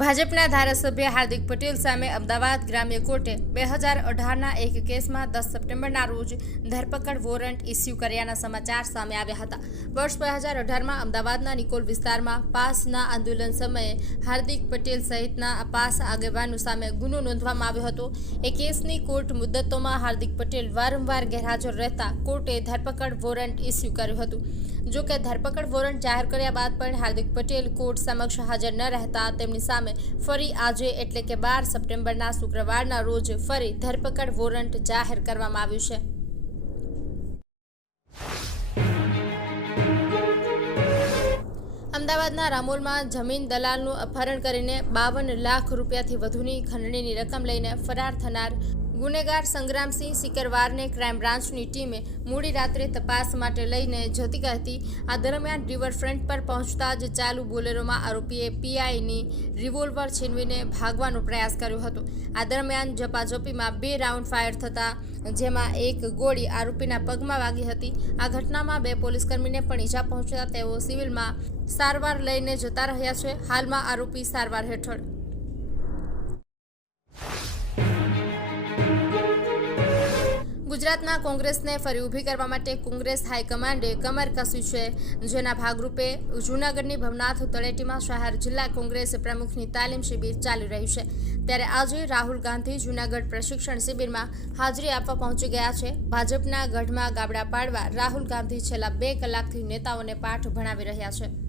ભાજપના ધારાસભ્ય હાર્દિક પટેલ સામે અમદાવાદ ગ્રામ્ય કોર્ટે બે હજાર અઢારના એક કેસમાં દસ સપ્ટેમ્બરના રોજ ધરપકડ વોરંટ ઇસ્યુ કર્યાના સમાચાર સામે આવ્યા હતા. વર્ષ બે હજાર અઢારમાં અમદાવાદના નિકોલ વિસ્તારમાં પાસના આંદોલન સમયે હાર્દિક પટેલ સહિતના પાસ આગેવાનો સામે ગુનો નોંધવામાં આવ્યો હતો. એ કેસની કોર્ટ મુદ્દતોમાં હાર્દિક પટેલ વારંવાર ગેરહાજર રહેતા કોર્ટે ધરપકડ વોરંટ ઇસ્યુ કર્યું હતું. જો કે ધરપકડ વોરંટ જાહેર કર્યા બાદ પણ હાર્દિક પટેલ કોર્ટ સમક્ષ હાજર ન રહેતા તેમની સામે ફરી આજે એટલે કે બાર સપ્ટેમ્બરના શુક્રવારના રોજ ફરી ધરપકડ વોરંટ જાહેર કરવામાં આવ્યું છે. અમદાવાદના રામોલમાં જમીન દલાલનું અપહરણ કરીને બાવન લાખ રૂપિયાથી વધુની ખંડણીની રકમ લઈને ફરાર થનાર ગુનેગાર સંગ્રામસિંહ સિકરવારને ક્રાઇમ બ્રાન્ચની ટીમે મોડી રાત્રે તપાસ માટે લઈને જતી હતી આ દરમિયાન રિવરફ્રન્ટ પર પહોંચતા જ ચાલુ બોલેરોમાં આરોપીએ પીઆઈની રિવોલ્વર છીનવીને ભાગવાનો પ્રયાસ કર્યો હતો. આ દરમિયાન ઝપાઝપીમાં બે રાઉન્ડ ફાયર થતા, જેમાં એક ગોળી આરોપીના પગમાં વાગી હતી. આ ઘટનામાં બે પોલીસકર્મીને પણ ઈજા પહોંચતા તેઓ સિવિલમાં સારવાર લઈને જતા રહ્યા છે. હાલમાં આરોપી સારવાર હેઠળ ગુજરાતના કોંગ્રેસને ફરી ઊભી કરવા માટે કોંગ્રેસ હાઈકમાન્ડે કમર કસી છે. જેના ભાગરૂપે જૂનાગઢની ભવનાથ તળેટીમાં શહેર જિલ્લા કોંગ્રેસ પ્રમુખની તાલીમ શિબિર ચાલી રહી છે. ત્યારે આજે રાહુલ ગાંધી જૂનાગઢ પ્રશિક્ષણ શિબિરમાં હાજરી આપવા પહોંચી ગયા છે. ભાજપના ગઢમાં ગાબડા પાડવા રાહુલ ગાંધી છેલ્લા બે કલાકથી નેતાઓને પાઠ ભણાવી રહ્યા છે.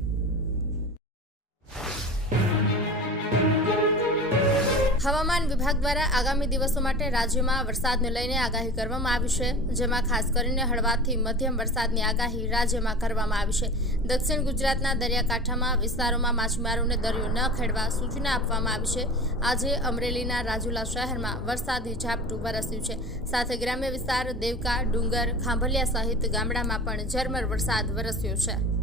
હવામાન વિભાગ દ્વારા આગામી દિવસો માટે રાજ્યમાં વરસાદને લઈને આગાહી કરવામાં આવી છે, જેમાં ખાસ કરીને હળવાથી મધ્યમ વરસાદની આગાહી રાજ્યમાં કરવામાં આવી છે. દક્ષિણ ગુજરાતના દરિયાકાંઠામાં વિસ્તારોમાં માછીમારોને દરિયો ન ખેડવા સૂચના આપવામાં આવી છે. આજે અમરેલીના રાજુલા શહેરમાં વરસાદી ઝાપટું વરસ્યું છે. સાથે ગ્રામ્ય વિસ્તાર દેવકા, ડુંગર, ખાંભલિયા સહિત ગામડામાં પણ ઝરમર વરસાદ વરસ્યો છે.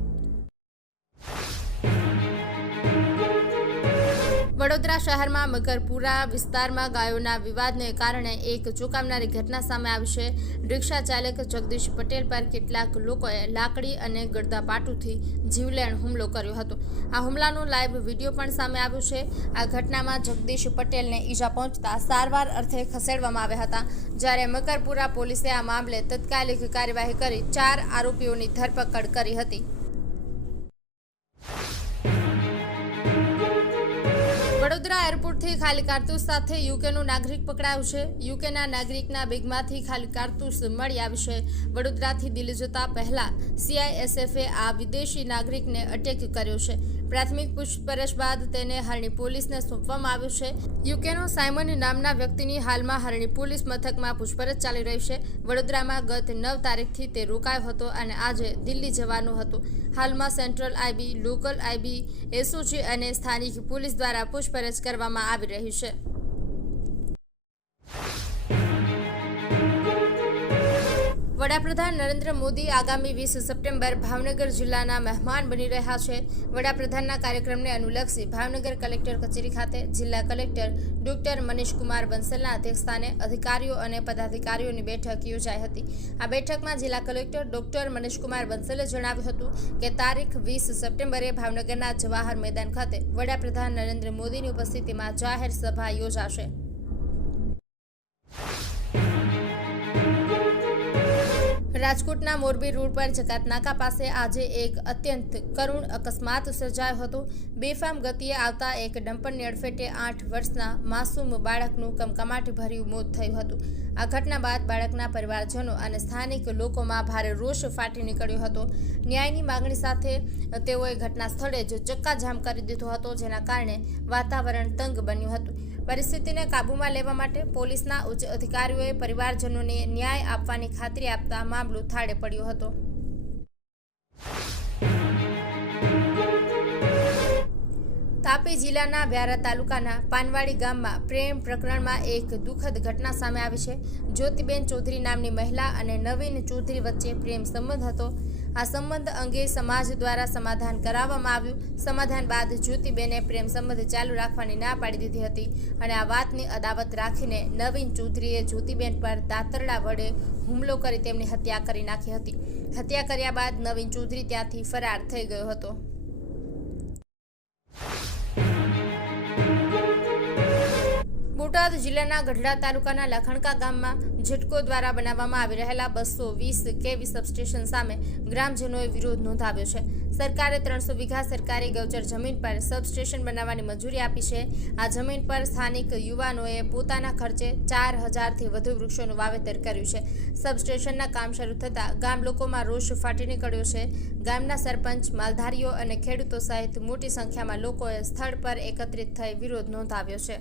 વડોદરા શહેરમાં મકરપુરા વિસ્તારમાં ગાયોના વિવાદને કારણે એક ચોંકાવનારી ઘટના સામે આવી છે. રિક્ષા ચાલક જગદીશ પટેલ પર કેટલાક લોકોએ લાકડી અને ગળદાપાટુથી જીવલેણ હુમલો કર્યો હતો. આ હુમલાનો લાઈવ વીડિયો પણ સામે આવ્યો છે. આ ઘટનામાં જગદીશ પટેલને ઈજા પહોંચતા સારવાર અર્થે ખસેડવામાં આવ્યા હતા. જ્યારે મકરપુરા પોલીસે આ મામલે તત્કાલિક કાર્યવાહી કરી ચાર આરોપીઓની ધરપકડ કરી હતી. એરપોર્ટથી ખાલી કારતૂસ સાથે યુકેનો નાગરિક પકડાયો છે. યુકેના નાગરિકના બેગમાંથી ખાલી કારતૂસ મળી આવી છે. વડોદરાથી દિલ્હી જતા પહેલા સીઆઈએસએફે આ વિદેશી નાગરિકને અટેક કર્યો છે. પ્રાથમિક પૂછપરછ બાદ તેને હરણી પોલીસને સોંપવામાં આવ્યું છે. યુકેનો સાયમન નામના વ્યક્તિની હાલમાં હરણી પોલીસ મથકમાં પૂછપરછ ચાલી રહી છે. વડોદરામાં ગત નવ તારીખથી તે રોકાયો હતો અને આજે દિલ્હી જવાનું હતું. હાલમાં central IB, local IB, SOG અને સ્થાનિક પોલીસ દ્વારા પૂછપરછ કરવામાં આવી રહી છે. વડાપ્રધાન નરેન્દ્ર મોદી આગામી વીસ સપ્ટેમ્બર ભાવનગર જિલ્લાના મહેમાન બની રહ્યા છે. વડાપ્રધાનના કાર્યક્રમને અનુલક્ષી ભાવનગર કલેક્ટર કચેરી ખાતે જિલ્લા કલેક્ટર ડોક્ટર મનીષકુમાર બંસલના અધ્યક્ષસ્થાને અધિકારીઓ અને પદાધિકારીઓની બેઠક યોજાઈ હતી. આ બેઠકમાં જિલ્લા કલેક્ટર ડોક્ટર મનીષકુમાર બંસલે જણાવ્યું હતું કે તારીખ વીસ સપ્ટેમ્બરે ભાવનગરના જવાહર મેદાન ખાતે વડાપ્રધાન નરેન્દ્ર મોદીની ઉપસ્થિતિમાં જાહેર સભા યોજાશે. રાજકોટના મોરબી રોડ પર જકાતનાકા પાસે આજે એક અત્યંત કરુણ અકસ્માત સર્જાયો હતો. બેફામ ગતિએ આવતા એક ડમ્પરની અડફેટે આઠ વર્ષના માસૂમ બાળકનું કમકમાટ ભર્યું મોત થયું હતું. આ ઘટના બાદ બાળકના પરિવારજનો અને સ્થાનિક લોકોમાં ભારે રોષ ફાટી નીકળ્યો હતો. ન્યાયની માગણી સાથે તેઓએ ઘટના સ્થળે જ ચક્કાજામ કરી દીધો હતો, જેના કારણે વાતાવરણ તંગ બન્યું હતું. પરિસ્થિતિને કાબૂમાં લેવા માટે પોલીસના ઉચ્ચ અધિકારીઓએ પરિવારજનોને ન્યાય આપવાની ખાતરી આપતા મામલો થાળે પડ્યો હતો. તાપી જિલ્લાના વ્યારા તાલુકાના પાનવાડી ગામમાં પ્રેમ પ્રકરણમાં એક દુઃખદ ઘટના સામે આવી છે. જ્યોતિબેન ચૌધરી નામની મહિલા અને નવીન ચૌધરી વચ્ચે પ્રેમ સંબંધ હતો. આ સંબંધ અંગે સમાજ દ્વારા સમાધાન કરાવવામાં આવ્યું. સમાધાન બાદ જ્યોતિબેને પ્રેમ સંબંધ ચાલુ રાખવાની ના પાડી દીધી હતી અને આ વાતની અદાવત રાખીને નવીન ચૌધરીએ જ્યોતિબેન પર દાતરડા વડે હુમલો કરી તેમની હત્યા કરી નાખી હતી. હત્યા કર્યા બાદ નવીન ચૌધરી ત્યાંથી ફરાર થઈ ગયો હતો. બોટાદ જિલ્લાના ગઢડા તાલુકાના લખણકા ગામમાં ઝટકો દ્વારા બનાવવામાં આવી રહેલા બસો વીસ કેવી સબસ્ટેશન સામે ગ્રામજનોએ વિરોધ નોંધાવ્યો છે. સરકારે ત્રણસો વીઘા સરકારી ગૌચર જમીન પર સબસ્ટેશન બનાવવાની મંજૂરી આપી છે. આ જમીન પર સ્થાનિક યુવાનોએ પોતાના ખર્ચે ચાર હજારથી વધુ વૃક્ષોનું વાવેતર કર્યું છે. સબસ્ટેશનના કામ શરૂ થતાં ગામ લોકોમાં રોષ ફાટી નીકળ્યો છે. ગામના સરપંચ, માલધારીઓ અને ખેડૂતો સહિત મોટી સંખ્યામાં લોકોએ સ્થળ પર એકત્રિત થઈ વિરોધ નોંધાવ્યો છે.